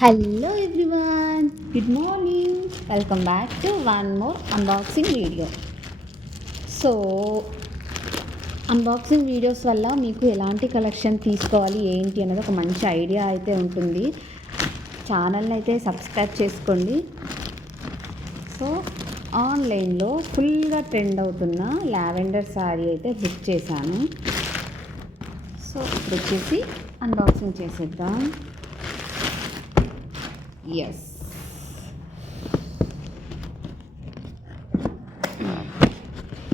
Hello everyone, good morning. Welcome back to one more unboxing video. So unboxing videos వల్ల మీకు ఎలాంటి collection తీసుకోవాలి ఏంటి అనేది ఒక మంచి ఐడియా అయితే ఉంటుంది. ఛానల్ని అయితే సబ్స్క్రైబ్ చేసుకోండి. సో ఆన్లైన్లో ఫుల్గా ట్రెండ్ అవుతున్న లావెండర్ శారీ అయితే బుక్ చేశాను. సో ఇప్పుడు వచ్చేసి అన్బాక్సింగ్ చేసేద్దాం. ఎస్,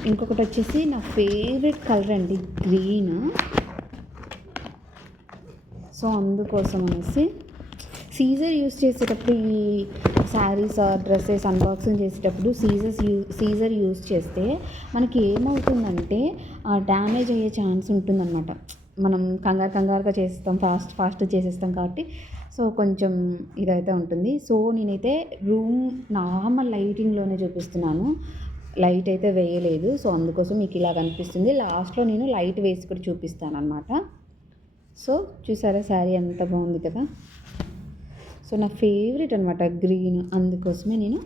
ఇంకొకటి వచ్చేసి నా ఫేవరెట్ కలర్ అండి, గ్రీన్. సో అందుకోసం అనేసి సీజర్ యూస్ చేసేటప్పుడు ఈ శారీస్ డ్రెస్సెస్ అన్బాక్సింగ్ చేసేటప్పుడు సీజర్ యూస్ చేస్తే మనకి ఏమవుతుందంటే డ్యామేజ్ అయ్యే ఛాన్స్ ఉంటుందన్నమాట. మనం కంగారుగా చేస్తాం, ఫాస్ట్ చేసేస్తాం కాబట్టి సో కొంచెం ఇదైతే ఉంటుంది. సో నేనైతే రూమ్ నార్మల్ లైటింగ్లోనే చూపిస్తున్నాను, లైట్ అయితే వేయలేదు. సో అందుకోసం మీకు ఇలా కనిపిస్తుంది. లాస్ట్లో నేను లైట్ వేసి కూడా చూపిస్తాను అనమాట. సో చూసారా శారీ ఎంత బాగుంది కదా. సో నా ఫేవరెట్ అనమాట గ్రీన్, అందుకోసమే నేను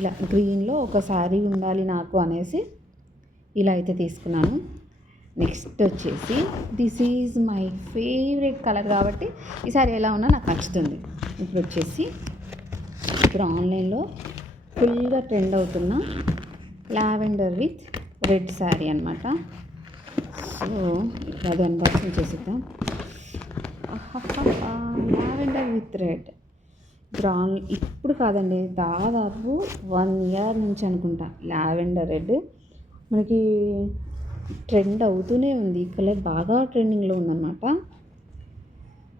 ఇలా గ్రీన్లో ఒక శారీ ఉండాలి నాకు అనేసి ఇలా అయితే తీసుకున్నాను. నెక్స్ట్ వచ్చేసి this is my favourite colour కాబట్టి ఈ సారీ ఎలా ఉన్నా నాకు నచ్చుతుంది. ఇప్పుడు వచ్చేసి ఇప్పుడు ఆన్లైన్లో ఫుల్గా ట్రెండ్ అవుతున్న లావెండర్ విత్ రెడ్ శారీ అనమాట. సో ఇప్పుడు అది అన్బాక్సింగ్ చేసేద్దాం. లావెండర్ విత్ రెడ్ ఇప్పుడు కాదండి, దాదాపు 1 year నుంచి అనుకుంటా లావెండర్ రెడ్ మనకి ట్రెండ్ అవుతూనే ఉంది. ఈ కలర్ బాగా ట్రెండింగ్లో ఉందన్నమాట.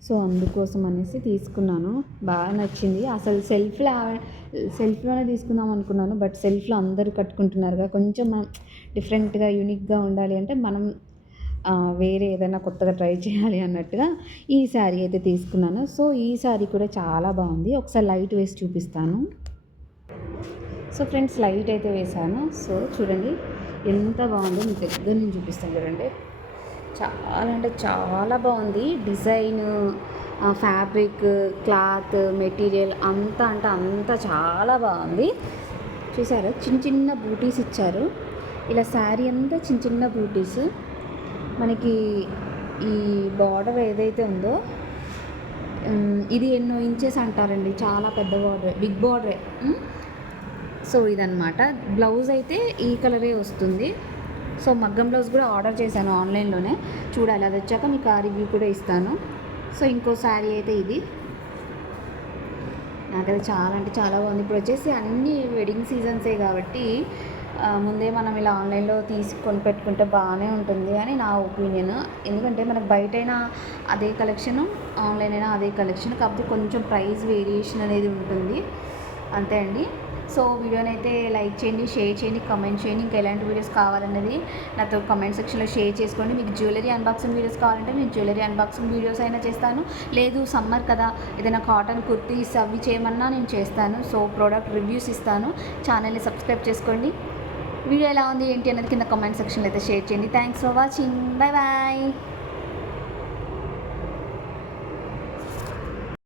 సో అందుకోసం అనేసి తీసుకున్నాను, బాగా నచ్చింది. అసలు సెల్ఫ్లోనే తీసుకుందాం అనుకున్నాను, బట్ సెల్ఫ్లో అందరూ కట్టుకుంటున్నారుగా, కొంచెం మనం డిఫరెంట్గా యూనిక్గా ఉండాలి అంటే మనం వేరే ఏదైనా కొత్తగా ట్రై చేయాలి అన్నట్టుగా ఈ శారీ అయితే తీసుకున్నాను. సో ఈ శారీ కూడా చాలా బాగుంది. ఒకసారి లైట్ వేసి చూపిస్తాను. సో ఫ్రెండ్స్, లైట్ అయితే వేసాను. సో చూడండి ఎంత బాగుందో, మీకు దగ్గర నుంచి చూపిస్తాను చూడండి. చాలా అంటే చాలా బాగుంది. డిజైన్, ఫ్యాబ్రిక్, క్లాత్, మెటీరియల్ అంతా అంటే అంతా చాలా బాగుంది. చూసారా, చిన్న చిన్న బూటీస్ ఇచ్చారు. ఇలా శారీ అంతా చిన్న చిన్న బూటీస్. మనకి ఈ బార్డర్ ఏదైతే ఉందో ఇది ఎన్నో ఇంచెస్ అంటారండి, చాలా పెద్ద బార్డర్, బిగ్ బార్డరే. సో ఇదన్నమాట. బ్లౌజ్ అయితే ఈ కలరే వస్తుంది. సో మగ్గం బ్లౌజ్ కూడా ఆర్డర్ చేశాను ఆన్లైన్లోనే, చూడాలి, అది వచ్చాక మీకు ఆ రివ్యూ కూడా ఇస్తాను. సో ఇంకో శారీ అయితే ఇది, నాకైతే చాలా అంటే చాలా బాగుంది. ఇప్పుడు వచ్చేసి అన్ని వెడ్డింగ్ సీజన్సే కాబట్టి ముందే మనం ఇలా ఆన్లైన్లో తీసుకొని పెట్టుకుంటే బాగానే ఉంటుంది అని నా ఒపీనియన్. ఎందుకంటే మనకు బయటైనా అదే కలెక్షన్, ఆన్లైన్ అయినా అదే కలెక్షన్, కాకపోతే కొంచెం ప్రైస్ వేరియేషన్ అనేది ఉంటుంది, అంతే అండి. సో వీడియోని అయితే లైక్ చేయండి, షేర్ చేయండి, కమెంట్ చేయండి. ఇంకా ఎలాంటి వీడియోస్ కావాలన్నది నాతో కమెంట్ సెక్షన్లో షేర్ చేసుకోండి. మీకు జ్యువెలరీ అన్బాక్సింగ్ వీడియోస్ కావాలంటే నేను జ్యువెలరీ అన్బాక్సింగ్ వీడియోస్ అయినా చేస్తాను, లేదు సమ్మర్ కదా ఏదైనా కాటన్ కుర్తీస్ అవి చేయమన్నా నేను చేస్తాను. సో ప్రోడక్ట్ రివ్యూస్ ఇస్తాను. ఛానల్ని సబ్స్క్రైబ్ చేసుకోండి. వీడియో ఎలా ఉంది ఏంటి అనేది కింద కమెంట్ సెక్షన్లో అయితే షేర్ చేయండి. Thanks for watching. Bye bye.